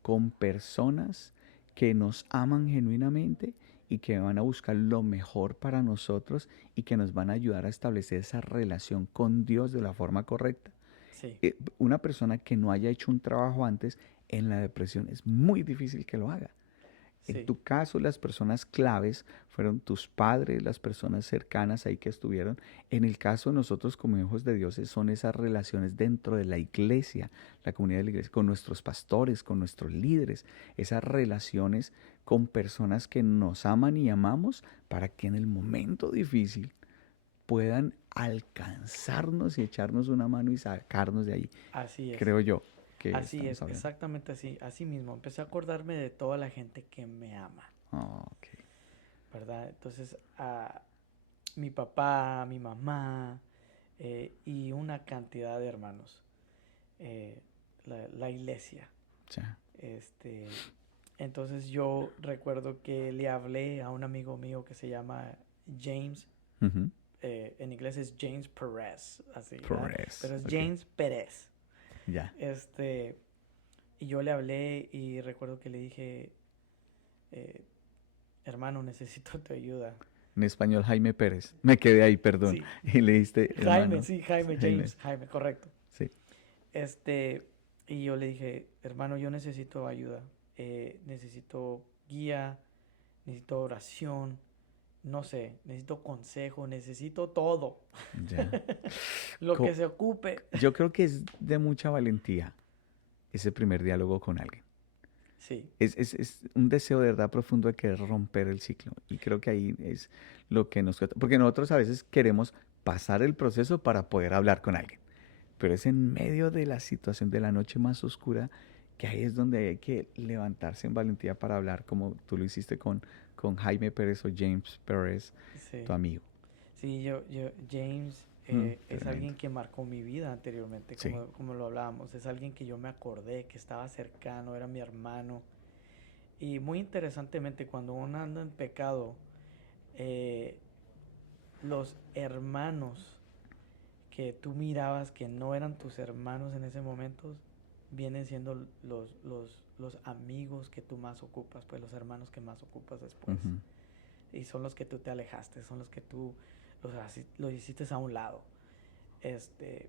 con personas que nos aman genuinamente y que van a buscar lo mejor para nosotros y que nos van a ayudar a establecer esa relación con Dios de la forma correcta. sí, Una persona que no haya hecho un trabajo antes en la depresión es muy difícil que lo haga. En sí, tu caso, las personas claves fueron tus padres, las personas cercanas ahí que estuvieron. En el caso de nosotros como hijos de Dios, son esas relaciones dentro de la iglesia, la comunidad de la iglesia, con nuestros pastores, con nuestros líderes, esas relaciones con personas que nos aman y amamos para que en el momento difícil puedan alcanzarnos y echarnos una mano y sacarnos de ahí. así es. Creo yo que Así estamos es, hablando. exactamente así, así mismo. Empecé a acordarme de toda la gente que me ama, Oh, ok. ¿verdad? Entonces, mi papá, mi mamá y una cantidad de hermanos, la iglesia. Ya. Este, entonces yo recuerdo que le hablé a un amigo mío que se llama James, Ujú. en inglés es James Perez, así, ¿verdad? Progress. Pero es Ok. James Pérez. Ya. Este, y yo le hablé y recuerdo que le dije, eh, hermano, necesito tu ayuda. En español, Jaime Pérez. Me quedé ahí, perdón. Sí, Y le diste, Jaime, hermano. sí, Jaime, Jaime. James, Jaime, correcto. Sí. Este, y yo le dije, hermano, yo necesito ayuda, necesito guía, necesito oración, no sé, necesito consejo, necesito todo, Ya. lo que Co- se ocupe. Yo creo que es de mucha valentía ese primer diálogo con alguien. Sí, Es un deseo de verdad profundo de querer romper el ciclo. Y creo que ahí es lo que nos cuesta. Porque nosotros a veces queremos pasar el proceso para poder hablar con alguien. Pero es en medio de la situación de la noche más oscura que ahí es donde hay que levantarse en valentía para hablar como tú lo hiciste con Jaime Pérez o James Pérez, tu sí. amigo. Sí, James es Tremendo. alguien que marcó mi vida anteriormente, Sí. como lo hablábamos. Es alguien que yo me acordé, que estaba cercano, era mi hermano. Y muy interesantemente, cuando uno anda en pecado, eh, los hermanos que tú mirabas que no eran tus hermanos en ese momento, vienen siendo los amigos que tú más ocupas, pues los hermanos que más ocupas después. Ujú. Y son los que tú te alejaste, son los que tú los hiciste a un lado. Este,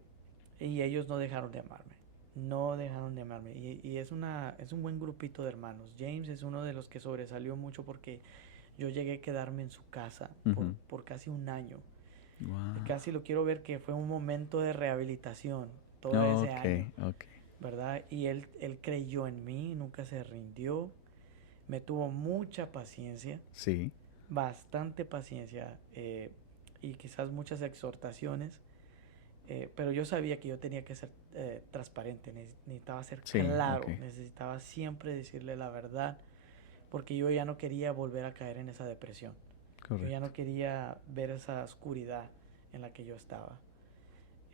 y ellos no dejaron de amarme. No dejaron de amarme. Y es un buen grupito de hermanos. James es uno de los que sobresalió mucho porque yo llegué a quedarme en su casa Ujú. por casi un año. Wow. Casi lo quiero ver que fue un momento de rehabilitación todo ese Ok, año, ok. ¿verdad? Y él creyó en mí, nunca se rindió, me tuvo mucha paciencia, Sí. bastante paciencia y quizás muchas exhortaciones, pero yo sabía que yo tenía que ser transparente, necesitaba ser Sí, ok, claro, necesitaba siempre decirle la verdad, porque yo ya no quería volver a caer en esa depresión. Yo ya correcto. no quería ver esa oscuridad en la que yo estaba.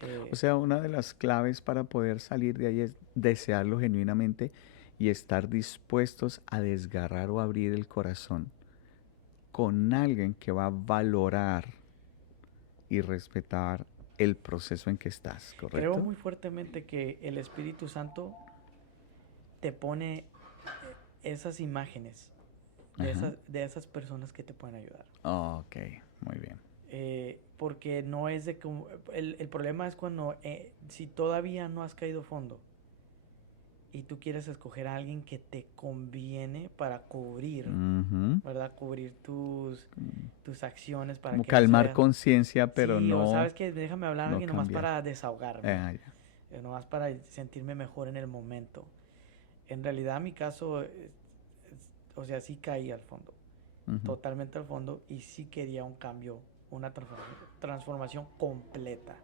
O Eh, sea, una de las claves para poder salir de ahí es desearlo genuinamente y estar dispuestos a desgarrar o abrir el corazón con alguien que va a valorar y respetar el proceso en que estás, Creo ¿correcto? muy fuertemente que el Espíritu Santo te pone esas imágenes Ajá. de esas personas que te pueden ayudar. Ok, muy bien. Porque no es de como... El problema es cuando, si todavía no has caído fondo y tú quieres escoger a alguien que te conviene para cubrir, Ujú. ¿verdad? Cubrir tus acciones para Como que no se calmar vea. conciencia, pero Sí, o no, sabes que déjame hablar a no alguien nomás cambiar. para desahogarme, Ya. nomás para sentirme mejor en el momento. En realidad mi caso, o sea, sí caí al fondo, Ujú. totalmente al fondo y sí quería un cambio, una transformación completa.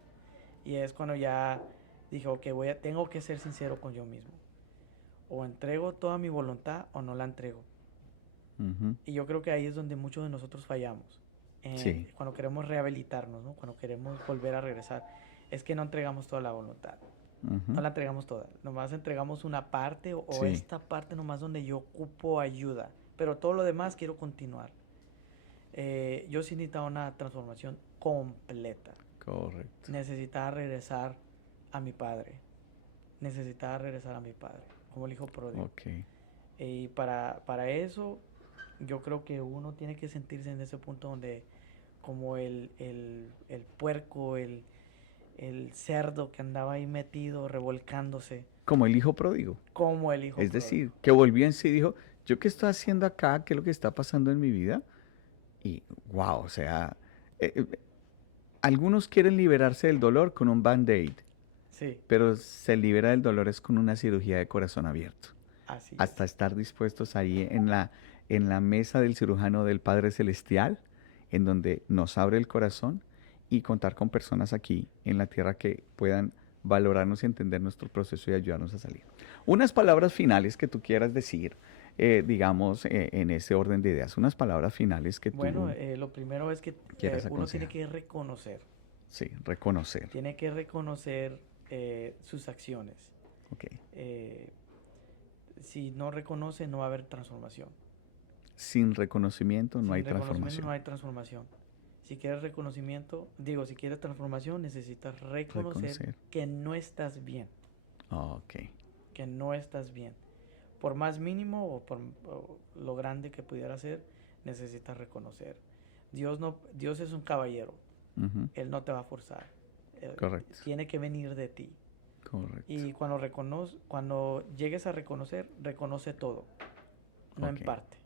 Y es cuando ya dije, ok, tengo que ser sincero con yo mismo. O entrego toda mi voluntad o no la entrego. Ujú. Y yo creo que ahí es donde muchos de nosotros fallamos. Sí. Cuando queremos rehabilitarnos, ¿no? Cuando queremos volver a regresar, es que no entregamos toda la voluntad. No Ujú. la entregamos toda. Nomás entregamos una parte o Sí, esta parte nomás donde yo ocupo ayuda. Pero todo lo demás quiero continuar. Yo sí necesitaba una transformación completa. correcto. Necesitaba regresar a mi padre. Necesitaba regresar a mi padre, como el hijo pródigo. Ok. Y para eso, yo creo que uno tiene que sentirse en ese punto donde, como el puerco, el cerdo que andaba ahí metido, revolcándose, Como el hijo pródigo. como el hijo Es pródigo. decir, que volvió en sí y dijo, ¿yo qué estoy haciendo acá? ¿Qué es lo que está pasando en mi vida? Y wow, o sea, eh, eh, algunos quieren liberarse del dolor con un band-aid, Sí, pero se libera del dolor es con una cirugía de corazón abierto. así Hasta es. estar dispuestos ahí en la mesa del cirujano del Padre Celestial, en donde nos abre el corazón y contar con personas aquí en la tierra que puedan valorarnos y entender nuestro proceso y ayudarnos a salir. Unas palabras finales que tú quieras decir, digamos, en ese orden de ideas, unas palabras finales que Bueno, tú lo primero es que quieras uno tiene aconsejar. que reconocer, Sí, reconocer. tiene que reconocer sus acciones. Ok. Eh, si no reconoce, no va a haber transformación. Sin reconocimiento no hay Sin reconocimiento no transformación. hay transformación. Si quieres reconocimiento, digo, si quieres transformación, necesitas reconocer Reconocer. que no estás bien, Ok. que no estás bien. Por más mínimo o lo grande que pudiera ser, necesitas reconocer. Dios es un caballero, Ujú. Él no te va a forzar. Correcto. Tiene que venir de ti. Correcto. Y cuando llegues a reconocer, reconoce todo, no en Ok. parte,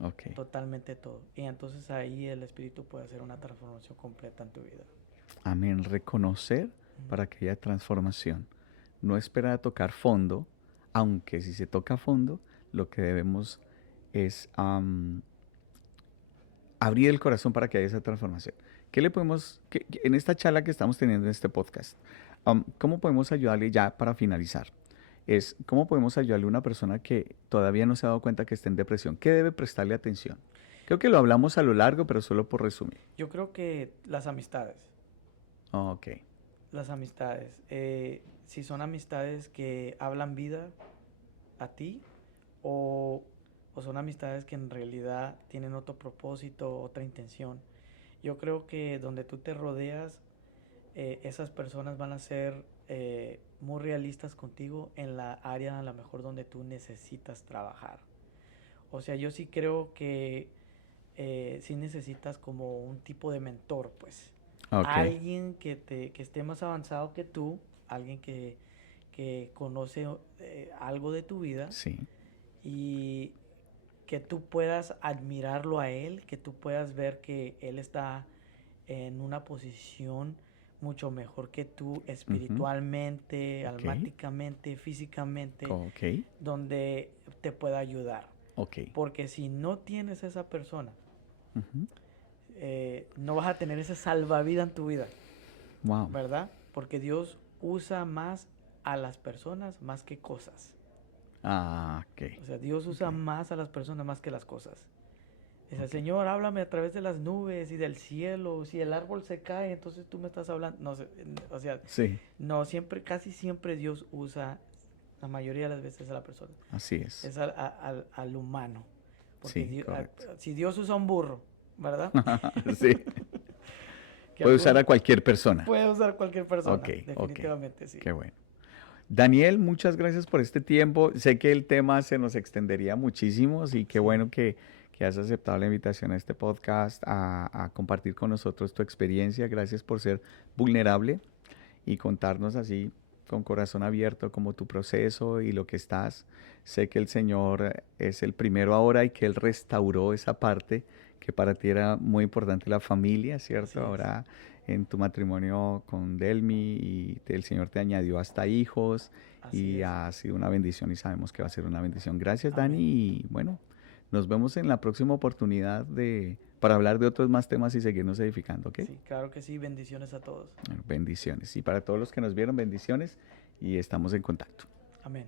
Ok. totalmente todo. Y entonces ahí el Espíritu puede hacer una transformación completa en tu vida. Amén. Reconocer Ujú. para que haya transformación. No esperar a tocar fondo, aunque si se toca fondo, lo que debemos es abrir el corazón para que haya esa transformación. ¿Qué le podemos, en esta charla que estamos teniendo en este podcast, cómo podemos ayudarle ya para finalizar? Es cómo podemos ayudarle a una persona que todavía no se ha dado cuenta que está en depresión. ¿Qué debe prestarle atención? Creo que lo hablamos a lo largo, pero solo por resumir. Yo creo que Ok. las amistades, si son amistades que hablan vida a ti o, o son amistades que en realidad tienen otro propósito, otra intención. Yo creo que donde tú te rodeas, esas personas van a ser muy realistas contigo en la área a lo mejor donde tú necesitas trabajar. O sea, yo sí creo que sí necesitas como un tipo de mentor, pues. Ok. Alguien que esté más avanzado que tú, alguien que conoce algo de tu vida Sí. y que tú puedas admirarlo a él, que tú puedas ver que él está en una posición mucho mejor que tú Ujú. espiritualmente, Ok. almáticamente, físicamente, Ok. donde te pueda ayudar. Ok. Porque si no tienes esa persona, Ujú. No vas a tener ese salvavidas en tu vida, Wow. ¿verdad? Porque Dios usa más a las personas más que cosas. Ah, ok. O sea, Dios usa Ok. más a las personas más que las cosas. Dice, Ok. Señor, háblame a través de las nubes y del cielo. Si el árbol se cae, entonces tú me estás hablando. No sé, o sea, Sí, no, siempre, casi siempre Dios usa, la mayoría de las veces a la persona. así es. Es al humano. Porque Sí, correcto. si Dios usa un burro, ¿verdad? Sí. Que Puede usar a algún, cualquier persona. puede usar cualquier Ok, persona, ok. definitivamente, sí. Qué bueno. Daniel, muchas gracias por este tiempo. Sé que el tema se nos extendería muchísimo y qué Sí, bueno que has aceptado la invitación a este podcast a compartir con nosotros tu experiencia. Gracias por ser vulnerable y contarnos así con corazón abierto como tu proceso y lo que estás. Sé que el Señor es el primero ahora y que Él restauró esa parte que para ti era muy importante, la familia, así ¿cierto? es, Ahora en tu matrimonio con Delmi y el Señor te añadió hasta hijos así y es. ha sido una bendición y sabemos que va a ser una bendición. Gracias, Dani, Amén. y bueno, nos vemos en la próxima oportunidad para hablar de otros más temas y seguirnos edificando, ¿ok? Sí, claro que sí, bendiciones a todos. Bueno, bendiciones. Y para todos los que nos vieron, bendiciones y estamos en contacto. Amén.